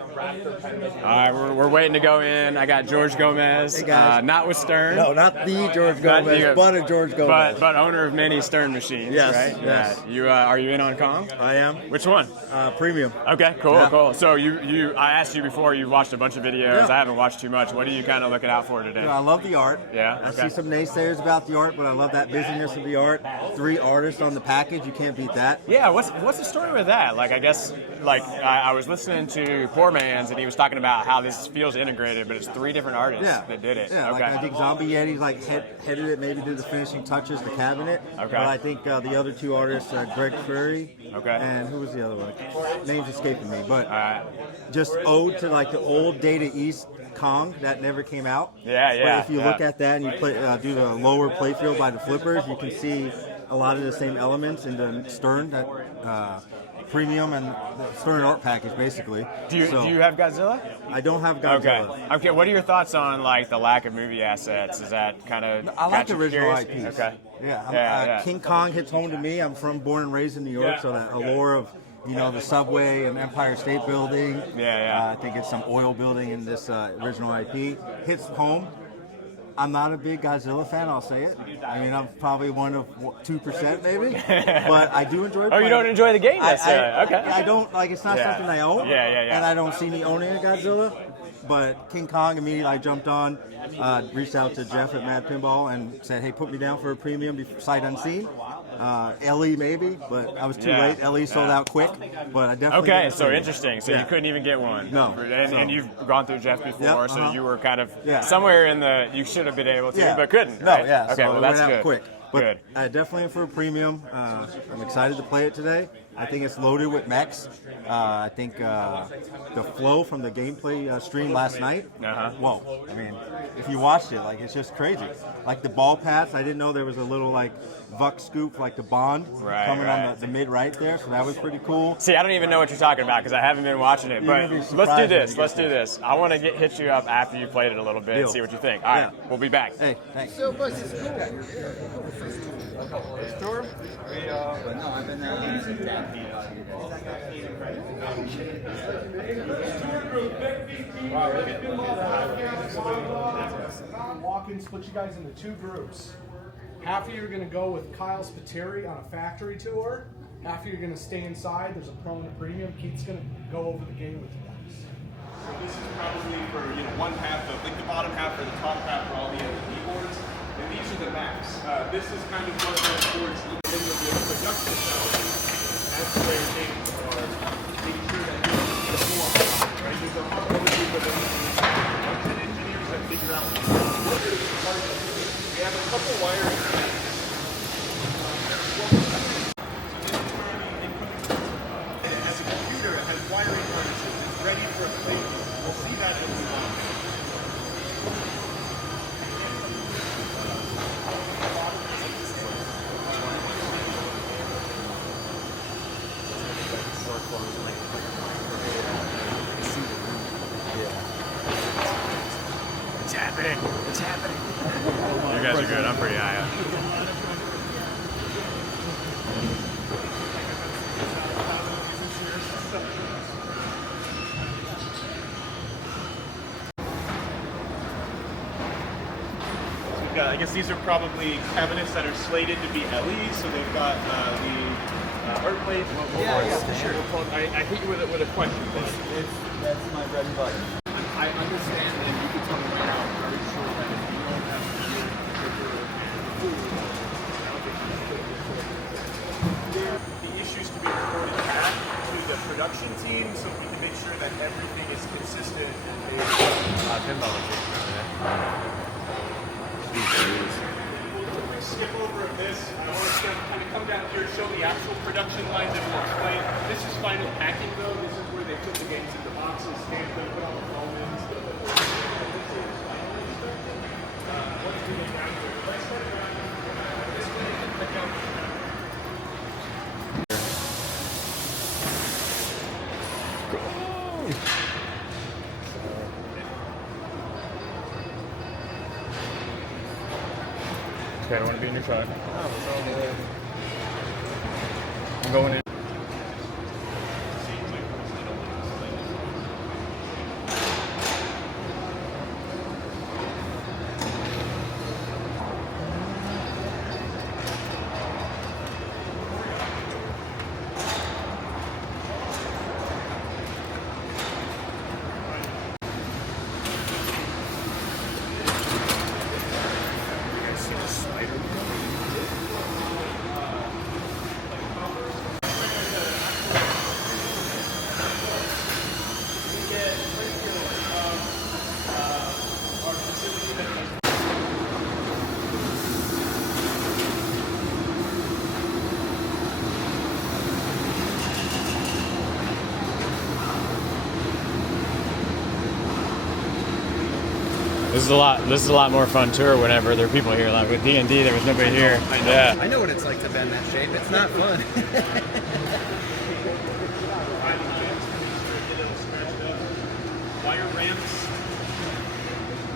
All right, we're waiting to go in. I got George Gomez, Hey guys. not with Stern. No, not the George Gomez, but a George Gomez. But owner of many Stern machines, Yes, right? yes. Yeah. You are you in on Kong? I am. Which one? Premium. Okay, cool, Yeah. cool. So I asked you before. You watched a bunch of videos. Yeah. I haven't watched too much. What are you kind of looking out for today? I love the art. Yeah, I okay. see some naysayers about the art, but I love that busyness of the art. 3 artists on the package. You can't beat that. Yeah, what's the story with that? Like, I guess, I was listening to Poor Man's, and he was talking about how this feels integrated, but it's 3 different artists that did it. Yeah, okay. I think Zombie Yeti headed it, maybe did the finishing touches, the cabinet. Okay. But I think the other 2 artists are Greg Fury. Okay. And who was the other one? Name's escaping me, but All right. just ode to the old Data East Kong that never came out. Yeah. But if you look at that and you do the lower playfield by the flippers, you can see a lot of the same elements in the Stern, that premium and the Stern art package, basically. Do you have Godzilla? I don't have Godzilla. Okay. What are your thoughts on the lack of movie assets? Is that kind of? I like the original IPs. Okay. Yeah. King Kong hits home to me. I'm born and raised in New York, so that allure of the subway and Empire State Building. Yeah. I think it's some oil building in this original IP. Hits home. I'm not a big Godzilla fan, I'll say it. I mean, I'm probably one of 2% maybe, but I do enjoy playing. Oh, you don't enjoy the game? Okay. I don't, it's not something I own. Yeah. And I don't see me owning a Godzilla. But King Kong, immediately I jumped on, reached out to Jeff at Mad Pinball and said, hey, put me down for a premium sight unseen. LE maybe, but I was too late. LE sold out quick, but I definitely. Okay, so interesting. So you couldn't even get one. No. And you've gone through Jeff before, so you were kind of somewhere in the. You should have been able to, but couldn't. No, right? yeah. Okay, so well it that's went out good. quick. But Good. Definitely for a premium. I'm excited to play it today. I think it's loaded with mechs. I think the flow from the gameplay stream last night. Whoa! I mean, if you watched it, it's just crazy. Like the ball pass, I didn't know there was a little Vuck scoop, the Bond coming on the mid right there. So that was pretty cool. See, I don't even know what you're talking about because I haven't been watching it. But let's do this. Let's do this. I want to hit you up after you played it a little bit and see what you think. All right, we'll be back. Hey, thanks. So, Buzz, it's cool. Tour? But no, I've been there since then. Walk in, split you guys into 2 groups. Half of you are going to go with Kyle Spiteri on a factory tour. Half of you are going to stay inside. There's a pro and a premium. Keith's going to go over the game with you guys. So this is probably for one half of the bottom half or the top half for all the LED boards. And these are the maps. This is kind of what goes towards the middle of your production cell. That's where your data are making sure that you perform, right? There's a lot of other people that production engineers that figure out what is the part of it. We have a couple wiring plans. So this is where the incoming it has a computer, it has wiring harnesses, it's ready for a plate. We'll see that in a slide. It's happening. It's happening. You guys are good. I'm pretty high up. I guess these are probably cabinets that are slated to be LEs, so they've got the art plates. Yeah, for sure. I hit you with a question, but That's my bread and butter. I understand, and you can tell me right now, I'm very sure that if you don't have the issues to be reported back to the production team so we can make sure that everything is consistent and Pinball machine over there. We'll skip over this. I want to kind of come down here and show the actual production lines and we'll explain. This is final packing though. This is where they put the games into boxes, stamp them, put all the foam in. Once we get down here, let's start around this way and pick up. Okay, I don't want to be in your truck. I'm going in. This is a lot more fun tour whenever there are people here. Like with D&D, there was nobody here. Yeah. I know what it's like to bend that shape. It's not fun. Wire ramps.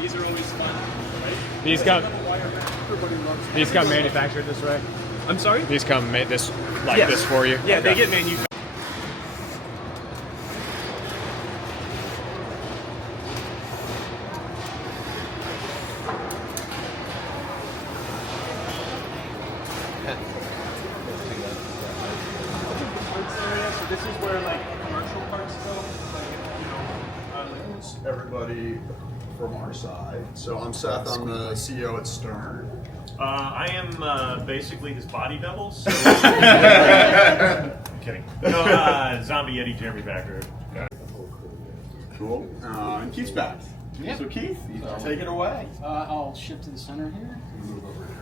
These are always fun. Right? These come manufactured this way. I'm sorry? These come made this Yes. this for you. Yeah, Okay. they get manufactured. This is where like commercial parts go. Everybody from our side. So I'm Seth. I'm the CEO at Stern. I am basically his body double. So kidding. No, Zombie Yeti Jeremy Backer. Cool. And Keith's back. Yeah. So Keith, you take it away. I'll shift to the center here. Move over here.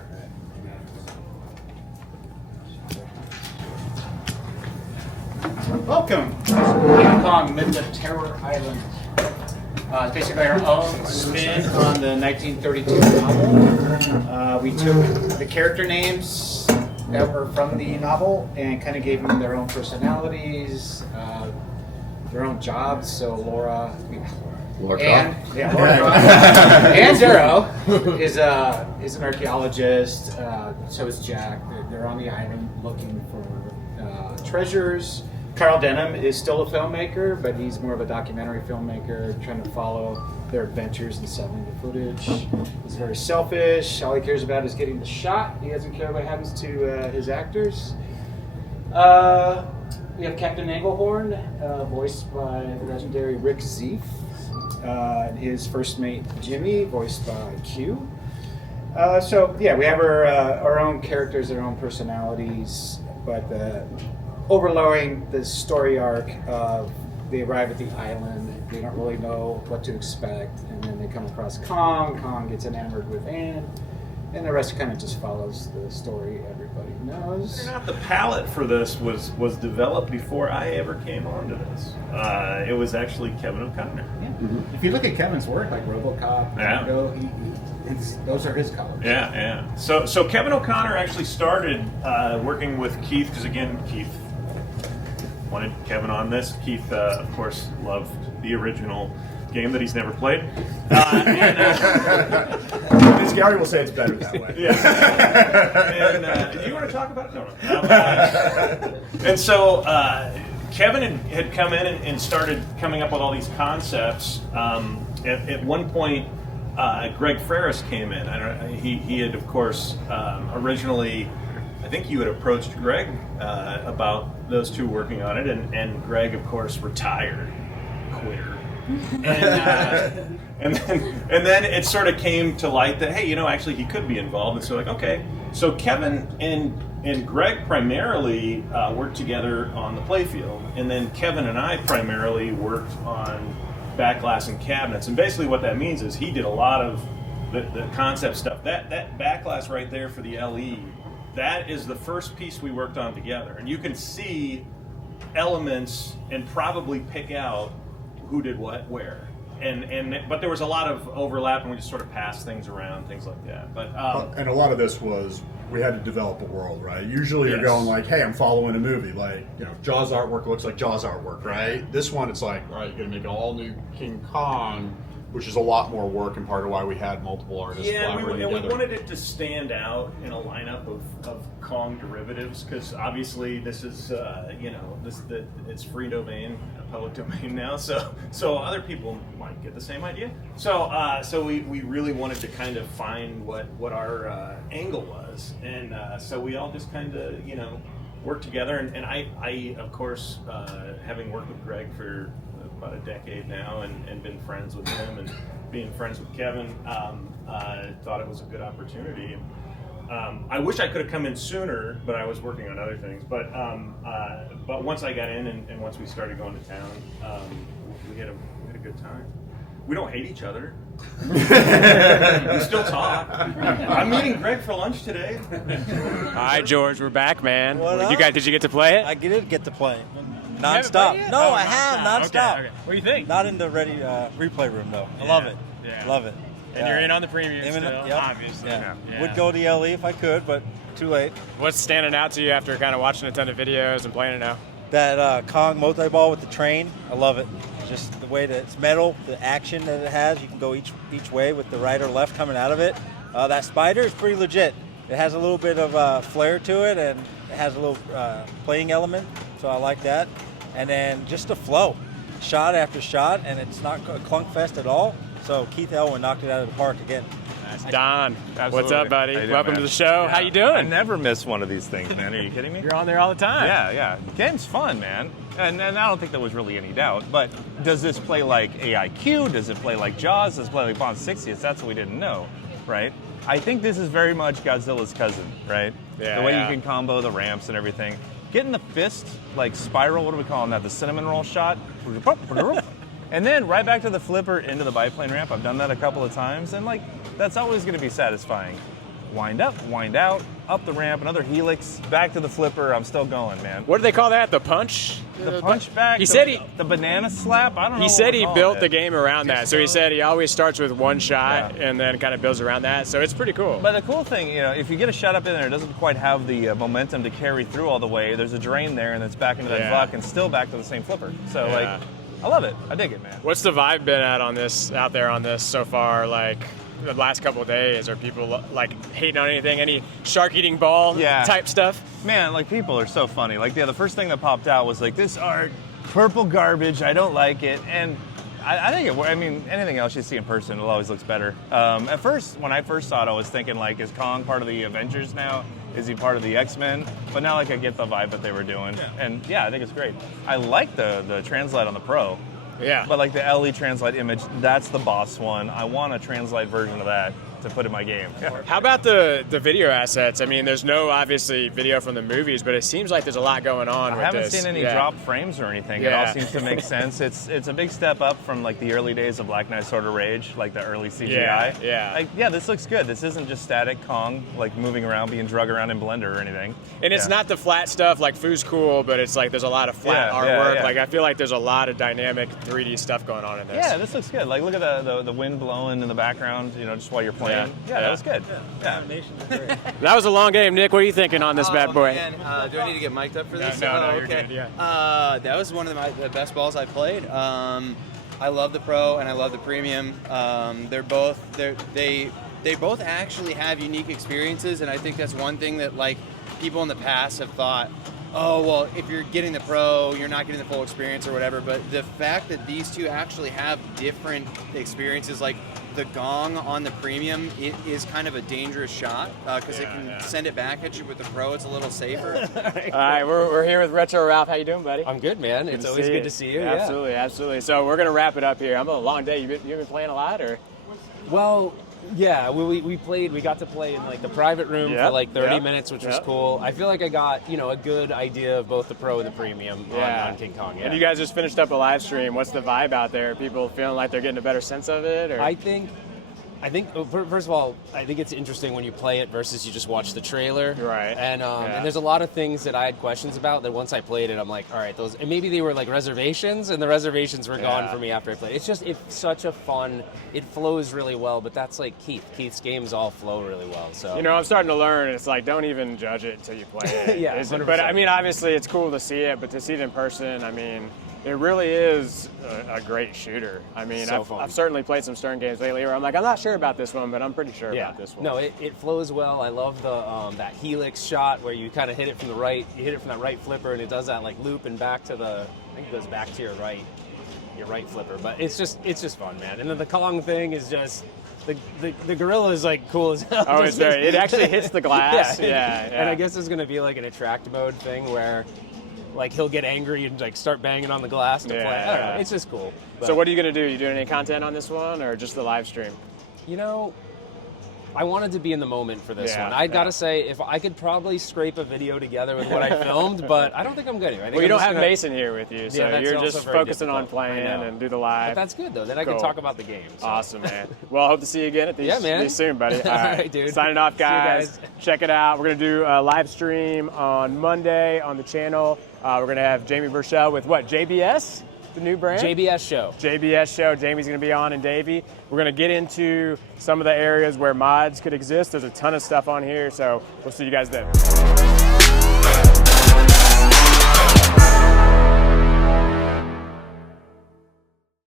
Welcome to Hong Kong Myth of Terror Island. It's basically our own spin on the 1932 novel. We took the character names that were from the novel and kind of gave them their own personalities, their own jobs. So Laura and Zero is an archaeologist. So is Jack. They're on the island looking for treasures. Carl Denham is still a filmmaker, but he's more of a documentary filmmaker, trying to follow their adventures and selling the footage. He's very selfish. All he cares about is getting the shot. He doesn't care what happens to his actors. We have Captain Englehorn, voiced by the legendary Rick Zeef, and his first mate Jimmy, voiced by Q. So yeah, we have our own characters, their own personalities, but overlowing the story arc of they arrive at the island, they don't really know what to expect, and then they come across Kong. Kong gets enamored with Anne, and the rest kind of just follows the story everybody knows. The palette for this was developed before I ever came onto this. It was actually Kevin O'Connor. Yeah. If you look at Kevin's work, like RoboCop, Yeah. those are his colors. Yeah. So Kevin O'Connor actually started working with Keith because again, Keith wanted Kevin on this. Keith, of course, loved the original game that he's never played. Miss Gary will say it's better that way. Yeah. And you want to talk about it? No. And so Kevin had come in and started coming up with all these concepts. At one point, Greg Ferris came in. He had, of course, originally, I think you had approached Greg about those two working on it, and Greg, of course, retired, quitter. And then it sort of came to light that, hey, actually he could be involved. And so like, okay. So Kevin and Greg primarily worked together on the playfield. And then Kevin and I primarily worked on backglass and cabinets. And basically what that means is he did a lot of the concept stuff. That backglass right there for the LE, that is the first piece we worked on together. And you can see elements and probably pick out who did what where. But there was a lot of overlap, and we just sort of passed things around, things like that. But and a lot of this was we had to develop a world, right? Usually you're Yes. going like, hey, I'm following a movie. Like, Jaws artwork looks like Jaws artwork, right? This one, it's like, all right, you're going to make an all-new King Kong, which is a lot more work and part of why we had multiple artists collaborating we together. wanted it to stand out in a lineup of Kong derivatives, because obviously this is, it's free domain, public domain now, so other people might get the same idea. So we really wanted to kind of find what our angle was, and so we all just kind of worked together, and I of course, having worked with Greg for about a decade now and been friends with him and being friends with Kevin, thought it was a good opportunity. I wish I could have come in sooner, but I was working on other things. But once I got in and once we started going to town, we had a good time. We don't hate each other. We still talk. I'm meeting Greg for lunch today. Hi, George. We're back, man. What up? Did you get to play it? I did get to play You haven't nonstop. played it? No, Oh, I have nonstop. Okay. What do you think? Not in the ready replay room though. I love it. Yeah. Love it. And you're in on the premium still, Yep. obviously. Yeah. Yeah. Would go to LE if I could, but too late. What's standing out to you after kind of watching a ton of videos and playing it now? That Kong multi-ball with the train, I love it. Just the way that it's metal, the action that it has. You can go each way with the right or left coming out of it. That spider is pretty legit. It has a little bit of flair to it, and it has a little playing element, so I like that. And then just the flow, shot after shot, and it's not a clunk fest at all. So Keith Elwin knocked it out of the park again. Don, what's Absolutely. up, buddy? How you doing, Welcome man? to the show. Yeah. How you doing? I never miss one of these things, man. Are you kidding me? You're on there all the time. Yeah. Game's fun, man. And I don't think there was really any doubt. But does this play like AIQ? Does it play like Jaws? Does it play like Bond 60th? That's what we didn't know, right? I think this is very much Godzilla's cousin, right? Yeah, the way yeah. you can combo the ramps and everything. Getting the fist, like spiral, what are we calling that? The cinnamon roll shot? And then right back to the flipper into the biplane ramp. I've done that a couple of times, and like that's always going to be satisfying. Wind up, wind out, up the ramp, another helix, back to the flipper. I'm still going, man. What do they call that? The punch? The punch back. He said the banana slap. I don't know. He said what he we're built calling the it. game around that. So he said he always starts with one shot and then kind of builds around that. So it's pretty cool. But the cool thing, if you get a shot up in there, it doesn't quite have the momentum to carry through all the way. There's a drain there, and it's back into that Yeah. buck and still back to the same flipper. So Yeah. I love it. I dig it, man. What's the vibe been out there on this so far? Like the last couple of days, are people like hating on anything? Any shark eating ball type stuff? Man, like people are so funny. Like the first thing that popped out was like this art, purple garbage. I don't like it, and I think anything else you see in person, it always looks better. At first, when I first saw it, I was thinking like, is Kong part of the Avengers now? Is he part of the X-Men? But now like I get the vibe that they were doing, and I think it's great. I like the translite on the Pro. Yeah. But like the LE translite image, that's the boss one. I want a translite version of that to put in my game. How about the video assets? I mean, there's no obviously video from the movies, but it seems like there's a lot going on with I haven't this. seen any drop frames or anything. It all seems to make sense. It's a big step up from like the early days of Black Knight Sword of Rage, like the early CGI. Yeah. This looks good. This isn't just static Kong like moving around, being drug around in Blender or anything. And it's not the flat stuff like Foo's cool, but it's like there's a lot of flat artwork. Yeah. Like I feel like there's a lot of dynamic 3D stuff going on in this. Yeah, this looks good. Like look at the wind blowing in the background, just while you're playing. Yeah, that was good. Yeah. That was a long game, Nick. What are you thinking on this bad boy? Man, do I need to get mic'd up for this? No, you're okay. good, yeah. That was one of the best balls I played. I love the Pro and I love the Premium. They both actually have unique experiences, and I think that's one thing that like people in the past have thought, oh, well, if you're getting the Pro, you're not getting the full experience or whatever. But the fact that these two actually have different experiences, like the gong on the Premium, it is kind of a dangerous shot because it can send it back at you. With the Pro, it's a little safer. All right, we're here with Retro Ralph. How you doing, buddy? I'm good, man. It's always good to see you. Absolutely. So we're gonna wrap it up here. I'm on a long day. You've been playing a lot, or? Well, yeah, we played. We got to play in like the private room for like 30 minutes, which was cool. I feel like I got a good idea of both the Pro and the Premium on King Kong. Yeah. And you guys just finished up a live stream. What's the vibe out there? Are people feeling like they're getting a better sense of it? Or? I think first of all, I think it's interesting when you play it versus you just watch the trailer. Right. And there's a lot of things that I had questions about that once I played it, I'm like, all right, and maybe they were like reservations, and the reservations were gone for me after I played. It's such a fun. It flows really well, but that's like Keith. Keith's games all flow really well. So I'm starting to learn. It's like don't even judge it until you play it. Yeah, 100%. But I mean, obviously, it's cool to see it, but to see it in person, I mean. It really is a great shooter. I mean, I've certainly played some Stern games lately where I'm like, I'm not sure about this one, but I'm pretty sure about this one. No, it flows well. I love the that helix shot where you kind of hit it from the right. You hit it from that right flipper, and it does that like loop and back to I think it goes back to your right flipper. But it's just fun, man. And then the Kong thing is just. The gorilla is like cool as hell. Oh, it's it actually hits the glass. Yeah. And I guess there's going to be like an attract mode thing where like he'll get angry and like start banging on the glass to play. I don't know. It's just cool. So what are you going to do? You doing any content on this one or just the live stream? I wanted to be in the moment for this one. I gotta say, if I could probably scrape a video together with what I filmed, but I don't think I'm good. Well, you don't have Mason here with you, so you're just focusing on playing and do the live. But that's good though. Then I can talk about the game. So. Awesome, man. Well, I hope to see you again at these soon, buddy. All right, dude. Signing off, guys. Check it out. We're gonna do a live stream on Monday on the channel. We're gonna have Jamie Burchell with what? JBS. the new brand? JBS Show. JBS Show. Jamie's going to be on, and Davey. We're going to get into some of the areas where mods could exist. There's a ton of stuff on here, so we'll see you guys then.